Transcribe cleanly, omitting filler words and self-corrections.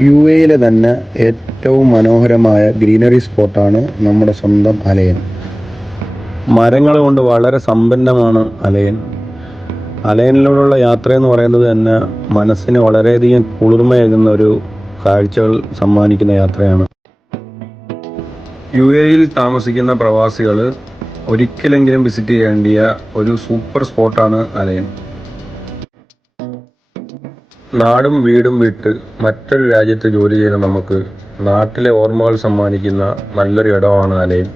യുഎയിലെ തന്നെ ഏറ്റവും മനോഹരമായ ഗ്രീനറി സ്പോട്ടാണ് നമ്മുടെ സ്വന്തം അലയൻ. മരങ്ങൾ കൊണ്ട് വളരെ സമ്പന്നമാണ് അലയൻ. അലയനിലൂടെയുള്ള യാത്ര എന്ന് പറയുന്നത് തന്നെ മനസ്സിന് വളരെയധികം കുളിർമയേകുന്ന ഒരു കാഴ്ചകൾ സമ്മാനിക്കുന്ന യാത്രയാണ്. യുഎഇയിൽ താമസിക്കുന്ന പ്രവാസികൾ ഒരിക്കലെങ്കിലും വിസിറ്റ് ചെയ്യേണ്ടിയ ഒരു സൂപ്പർ സ്പോട്ടാണ് അലയൻ. നാടും വീടും വിട്ട് മറ്റൊരു രാജ്യത്ത് ജോലി ചെയ്യുന്ന നമുക്ക് നാട്ടിലെ ഓർമ്മകൾ സമ്മാനിക്കുന്ന നല്ലൊരു ഇടമാണ് അലയൻ.